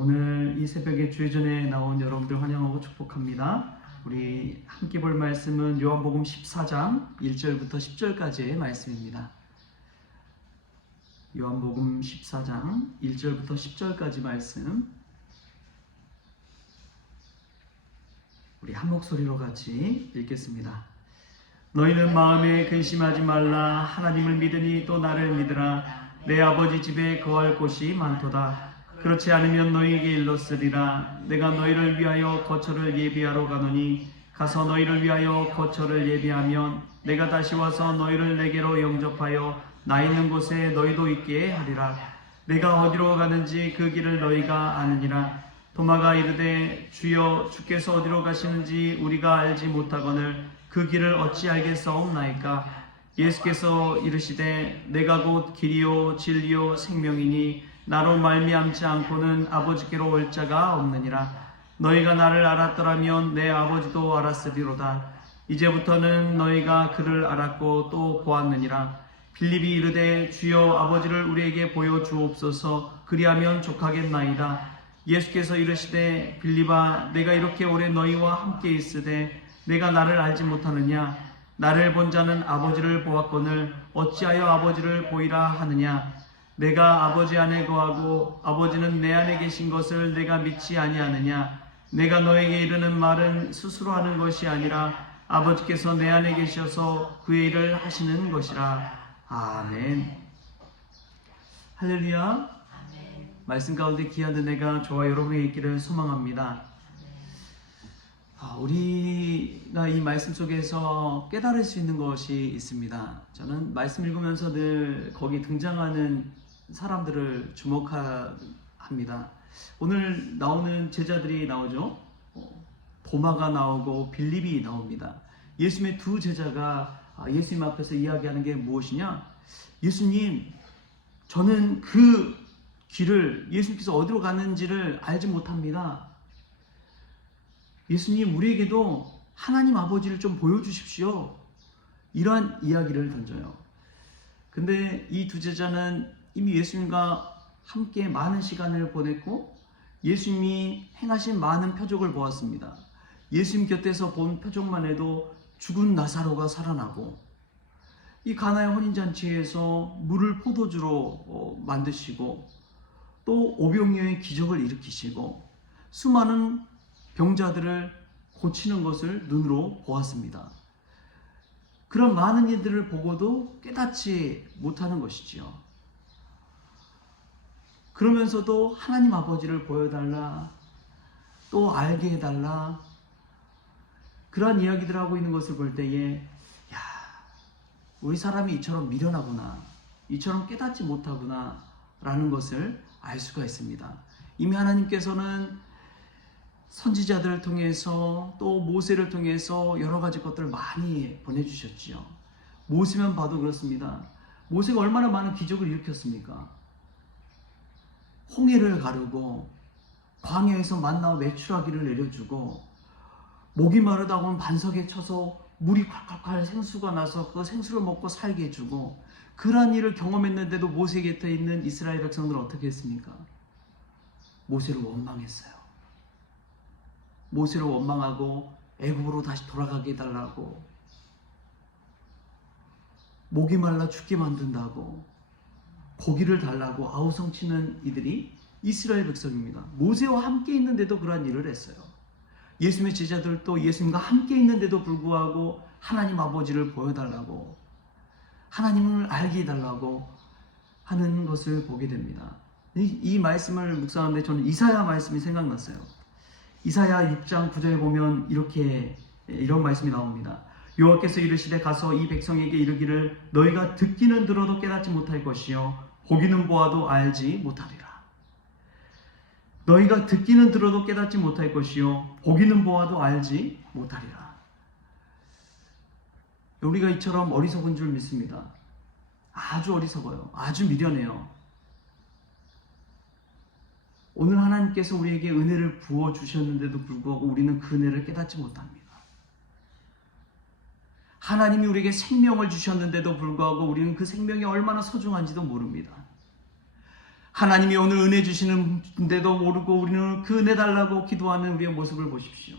오늘 이 새벽에 주의전에 나온 여러분들 환영하고 축복합니다. 우리 함께 볼 말씀은 요한복음 14장 1절부터 10절까지의 말씀입니다. 요한복음 14장 1절부터 10절까지 말씀, 우리 한 목소리로 같이 읽겠습니다. 너희는 마음에 근심하지 말라. 하나님을 믿으니 또 나를 믿으라. 내 아버지 집에 거할 곳이 많도다. 그렇지 않으면 너희에게 일렀으리라. 내가 너희를 위하여 거처를 예비하러 가노니 가서 너희를 위하여 거처를 예비하면 내가 다시 와서 너희를 내게로 영접하여 나 있는 곳에 너희도 있게 하리라. 내가 어디로 가는지 그 길을 너희가 아느니라. 도마가 이르되 주여 주께서 어디로 가시는지 우리가 알지 못하거늘 그 길을 어찌 알겠사옵나이까. 예수께서 이르시되 내가 곧 길이요 진리요 생명이니 나로 말미암지 않고는 아버지께로 올 자가 없느니라. 너희가 나를 알았더라면 내 아버지도 알았으리로다. 이제부터는 너희가 그를 알았고 또 보았느니라. 빌립이 이르되 주여 아버지를 우리에게 보여주옵소서. 그리하면 족하겠나이다. 예수께서 이르시되 빌립아 내가 이렇게 오래 너희와 함께 있으되 내가 나를 알지 못하느냐. 나를 본 자는 아버지를 보았거늘 어찌하여 아버지를 보이라 하느냐. 내가 아버지 안에 거하고 아버지는 내 안에 계신 것을 내가 믿지 아니하느냐. 내가 너에게 이르는 말은 스스로 하는 것이 아니라 아버지께서 내 안에 계셔서 그의 일을 하시는 것이라. 아멘. 할렐루야. 말씀 가운데 귀한 은혜가 저와 여러분에게 있기를 소망합니다. 우리가 이 말씀 속에서 깨달을 수 있는 것이 있습니다. 저는 말씀 읽으면서 늘 거기 등장하는 사람들을 주목합니다. 오늘 나오는 제자들이 나오죠. 도마가 나오고 빌립이 나옵니다. 예수님의 두 제자가 예수님 앞에서 이야기하는 게 무엇이냐? 예수님, 저는 그 길을, 예수님께서 어디로 가는지를 알지 못합니다. 예수님, 우리에게도 하나님 아버지를 좀 보여주십시오. 이러한 이야기를 던져요. 근데 이 두 제자는 이미 예수님과 함께 많은 시간을 보냈고 예수님이 행하신 많은 표적을 보았습니다. 예수님 곁에서 본 표적만 해도 죽은 나사로가 살아나고, 이 가나의 혼인잔치에서 물을 포도주로 만드시고, 또 오병이어의 기적을 일으키시고 수많은 병자들을 고치는 것을 눈으로 보았습니다. 그런 많은 일들을 보고도 깨닫지 못하는 것이지요. 그러면서도 하나님 아버지를 보여달라, 또 알게 해달라, 그러한 이야기들을 하고 있는 것을 볼 때에 우리 사람이 이처럼 미련하구나, 이처럼 깨닫지 못하구나 라는 것을 알 수가 있습니다. 이미 하나님께서는 선지자들을 통해서 또 모세를 통해서 여러 가지 것들을 많이 보내주셨지요. 모세만 봐도 그렇습니다. 모세가 얼마나 많은 기적을 일으켰습니까? 홍해를 가르고 광야에서 만나와 메추라기를 내려주고, 목이 마르다고 하면 반석에 쳐서 물이 콸콸콸 생수가 나서 그 생수를 먹고 살게 해주고, 그러한 일을 경험했는데도 모세 곁에 있는 이스라엘 백성들은 어떻게 했습니까? 모세를 원망했어요. 모세를 원망하고 애굽으로 다시 돌아가게 해달라고, 목이 말라 죽게 만든다고, 고기를 달라고 아우성치는 이들이 이스라엘 백성입니다. 모세와 함께 있는데도 그러한 일을 했어요. 예수님의 제자들도 예수님과 함께 있는데도 불구하고 하나님 아버지를 보여달라고, 하나님을 알게 해달라고 하는 것을 보게 됩니다. 이 말씀을 묵상하는데 저는 이사야 말씀이 생각났어요. 이사야 6장 9절에 보면 이런 말씀이 나옵니다. 여호와께서 이르시되 가서 이 백성에게 이르기를 너희가 듣기는 들어도 깨닫지 못할 것이요 보기는 보아도 알지 못하리라. 너희가 듣기는 들어도 깨닫지 못할 것이요 보기는 보아도 알지 못하리라. 우리가 이처럼 어리석은 줄 믿습니다. 아주 어리석어요. 아주 미련해요. 오늘 하나님께서 우리에게 은혜를 부어주셨는데도 불구하고 우리는 그 은혜를 깨닫지 못합니다. 하나님이 우리에게 생명을 주셨는데도 불구하고 우리는 그 생명이 얼마나 소중한지도 모릅니다. 하나님이 오늘 은혜 주시는데도 모르고 우리는 그 은혜 달라고 기도하는 우리의 모습을 보십시오.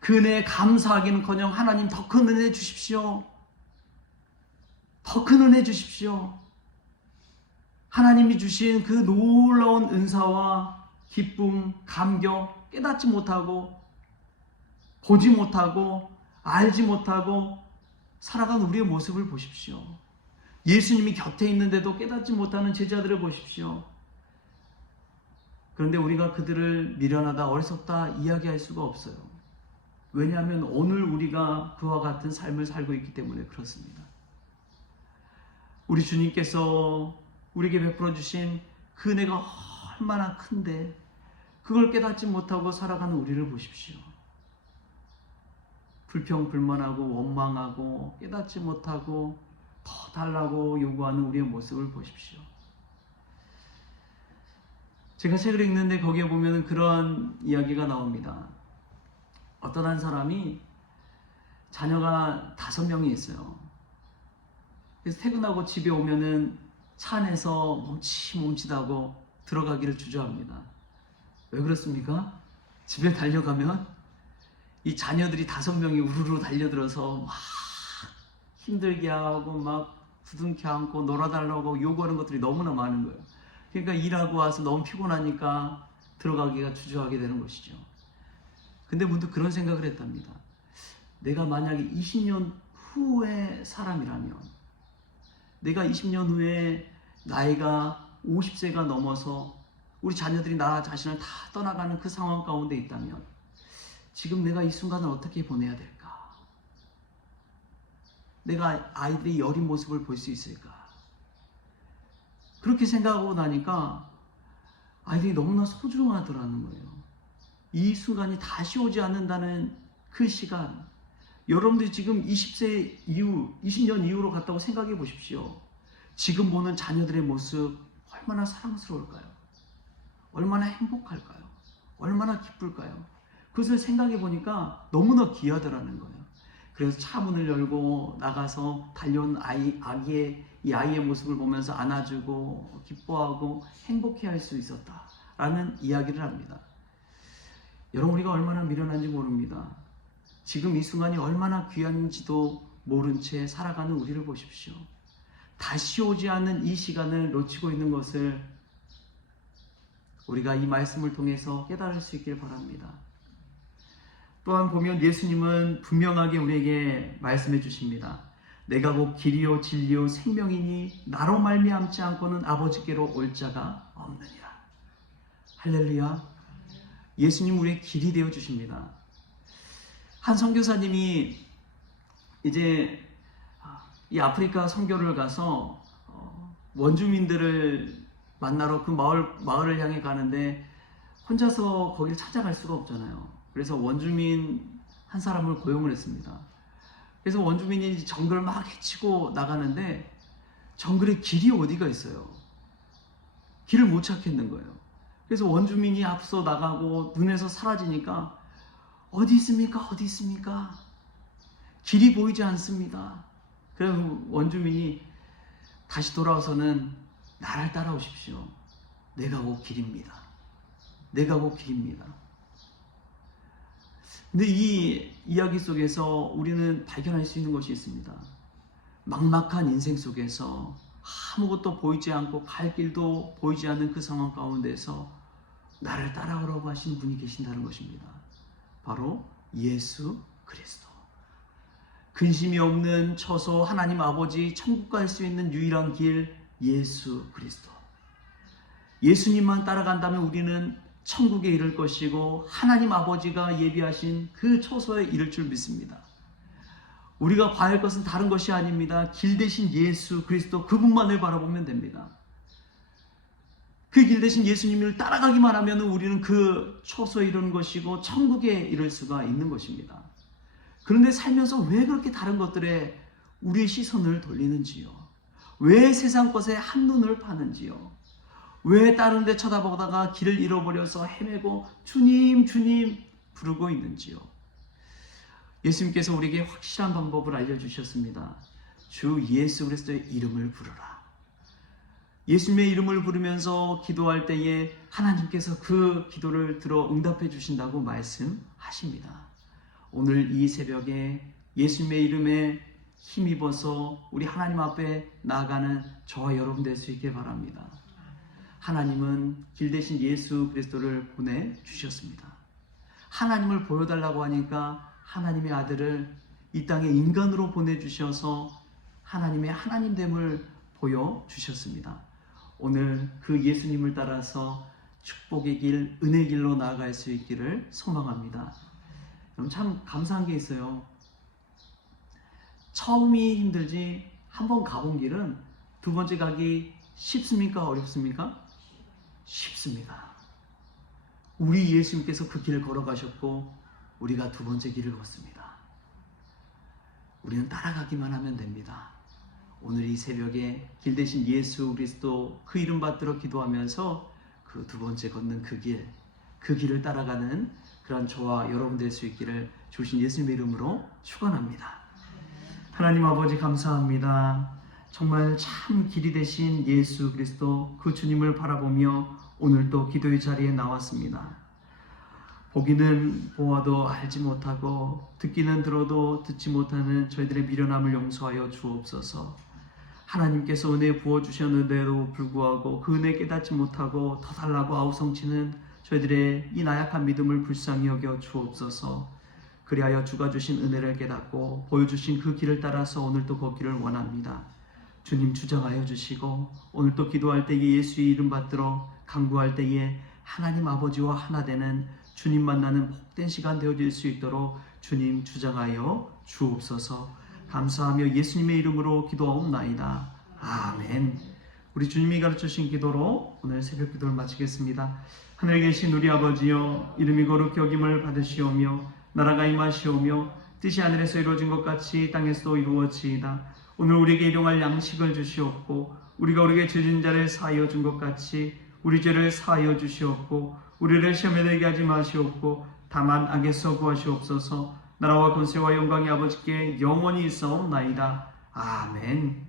그 은혜에 감사하기는커녕 하나님 더 큰 은혜 주십시오. 더 큰 은혜 주십시오. 하나님이 주신 그 놀라운 은사와 기쁨, 감격 깨닫지 못하고 보지 못하고 알지 못하고 살아간 우리의 모습을 보십시오. 예수님이 곁에 있는데도 깨닫지 못하는 제자들을 보십시오. 그런데 우리가 그들을 미련하다, 어리석다 이야기할 수가 없어요. 왜냐하면 오늘 우리가 그와 같은 삶을 살고 있기 때문에 그렇습니다. 우리 주님께서 우리에게 베풀어 주신 그 은혜가 얼마나 큰데 그걸 깨닫지 못하고 살아가는 우리를 보십시오. 불평불만하고 원망하고 깨닫지 못하고 더 달라고 요구하는 우리의 모습을 보십시오. 제가 책을 읽는데 거기에 보면 그런 이야기가 나옵니다. 어떤 한 사람이 자녀가 5명이 있어요. 그래서 퇴근하고 집에 오면은 차 안에서 멈칫멈칫하고 들어가기를 주저합니다. 왜 그렇습니까? 집에 달려가면 이 자녀들이 5명이 우르르 달려들어서 막 힘들게 하고 막 부둥켜 안고 놀아달라고 요구하는 것들이 너무나 많은 거예요. 그러니까 일하고 와서 너무 피곤하니까 들어가기가 주저하게 되는 것이죠. 근데 문득 그런 생각을 했답니다. 내가 만약에 20년 후의 사람이라면, 내가 20년 후에 나이가 50세가 넘어서 우리 자녀들이 나 자신을 다 떠나가는 그 상황 가운데 있다면 지금 내가 이 순간을 어떻게 보내야 될까? 내가 아이들의 여린 모습을 볼 수 있을까? 그렇게 생각하고 나니까 아이들이 너무나 소중하더라는 거예요. 이 순간이 다시 오지 않는다는 그 시간, 여러분들이 지금 20세 이후, 20년 이후로 갔다고 생각해 보십시오. 지금 보는 자녀들의 모습 얼마나 사랑스러울까요? 얼마나 행복할까요? 얼마나 기쁠까요? 그것을 생각해 보니까 너무나 귀하더라는 거예요. 그래서 차 문을 열고 나가서 달려온 이 아이의 모습을 보면서 안아주고 기뻐하고 행복해할 수 있었다라는 이야기를 합니다. 여러분, 우리가 얼마나 미련한지 모릅니다. 지금 이 순간이 얼마나 귀한지도 모른 채 살아가는 우리를 보십시오. 다시 오지 않는 이 시간을 놓치고 있는 것을 우리가 이 말씀을 통해서 깨달을 수 있길 바랍니다. 또한 보면 예수님은 분명하게 우리에게 말씀해 주십니다. 내가 곧 길이요 진리요 생명이니 나로 말미암지 않고는 아버지께로 올 자가 없느니라. 할렐루야. 예수님 우리의 길이 되어 주십니다. 한 선교사님이 이제 이 아프리카 선교를 가서 원주민들을 만나러 그 마을을 향해 가는데 혼자서 거기를 찾아갈 수가 없잖아요. 그래서 원주민 한 사람을 고용을 했습니다. 그래서 원주민이 정글을 막 헤치고 나가는데 정글에 길이 어디가 있어요. 길을 못 찾겠는 거예요. 그래서 원주민이 앞서 나가고 눈에서 사라지니까 어디 있습니까? 어디 있습니까? 길이 보이지 않습니다. 그래서 원주민이 다시 돌아와서는 나를 따라오십시오. 내가 곧 길입니다. 내가 곧 길입니다. 근데 이 이야기 속에서 우리는 발견할 수 있는 것이 있습니다. 막막한 인생 속에서 아무것도 보이지 않고 갈 길도 보이지 않는 그 상황 가운데서 나를 따라오라고 하시는 분이 계신다는 것입니다. 바로 예수 그리스도. 근심이 없는 처소 하나님 아버지 천국 갈 수 있는 유일한 길 예수 그리스도. 예수님만 따라간다면 우리는 천국에 이를 것이고 하나님 아버지가 예비하신 그 처소에 이를 줄 믿습니다. 우리가 봐야 할 것은 다른 것이 아닙니다. 길 대신 예수 그리스도 그분만을 바라보면 됩니다. 그 길 대신 예수님을 따라가기만 하면 우리는 그 처소에 이르는 것이고 천국에 이를 수가 있는 것입니다. 그런데 살면서 왜 그렇게 다른 것들에 우리의 시선을 돌리는지요? 왜 세상 것에 한눈을 파는지요? 왜 다른 데 쳐다보다가 길을 잃어버려서 헤매고 주님 주님 부르고 있는지요? 예수님께서 우리에게 확실한 방법을 알려주셨습니다. 주 예수 그리스도의 이름을 부르라. 예수님의 이름을 부르면서 기도할 때에 하나님께서 그 기도를 들어 응답해 주신다고 말씀하십니다. 오늘 이 새벽에 예수님의 이름에 힘입어서 우리 하나님 앞에 나아가는 저와 여러분 될 수 있게 바랍니다. 하나님은 길 대신 예수 그리스도를 보내주셨습니다. 하나님을 보여달라고 하니까 하나님의 아들을 이 땅에 인간으로 보내주셔서 하나님의 하나님됨을 보여주셨습니다. 오늘 그 예수님을 따라서 축복의 길, 은혜의 길로 나아갈 수 있기를 소망합니다. 여러분 참 감사한 게 있어요. 처음이 힘들지 한 번 가본 길은 두 번째 가기 쉽습니까? 어렵습니까? 쉽습니다. 우리 예수님께서 그 길을 걸어가셨고 우리가 두 번째 길을 걷습니다. 우리는 따라가기만 하면 됩니다. 오늘 이 새벽에 길 대신 예수 그리스도 그 이름 받들어 기도하면서 그 두 번째 걷는 그 길을 따라가는 그런 저와 여러분 될 수 있기를 주신 예수님의 이름으로 축원합니다. 하나님 아버지 감사합니다. 정말 참 길이 되신 예수 그리스도 그 주님을 바라보며 오늘 또 기도의 자리에 나왔습니다. 보기는 보아도 알지 못하고 듣기는 들어도 듣지 못하는 저희들의 미련함을 용서하여 주옵소서. 하나님께서 은혜 부어주셨는데도 불구하고 그 은혜 깨닫지 못하고 더 달라고 아우성치는 저희들의 이 나약한 믿음을 불쌍히 여겨 주옵소서. 그리하여 주가 주신 은혜를 깨닫고 보여주신 그 길을 따라서 오늘 또 걷기를 원합니다. 주님 주장하여 주시고 오늘 또 기도할 때에 예수의 이름 받들어 간구할 때에 하나님 아버지와 하나 되는 주님 만나는 복된 시간 되어질 수 있도록 주님 주장하여 주옵소서. 감사하며 예수님의 이름으로 기도하옵나이다. 아멘. 우리 주님이 가르쳐주신 기도로 오늘 새벽 기도를 마치겠습니다. 하늘에 계신 우리 아버지여, 이름이 거룩히 여김을 받으시오며 나라가 임하시오며 뜻이 하늘에서 이루어진 것 같이 땅에서도 이루어지이다. 오늘 우리에게 일용할 양식을 주시옵고 우리가 우리에게 죄진 자를 사하여 준 것 같이 우리 죄를 사하여 주시옵고 우리를 시험에 들게 하지 마시옵고 다만 악에서 구하시옵소서. 나라와 권세와 영광이 아버지께 영원히 있사옵나이다. 아멘.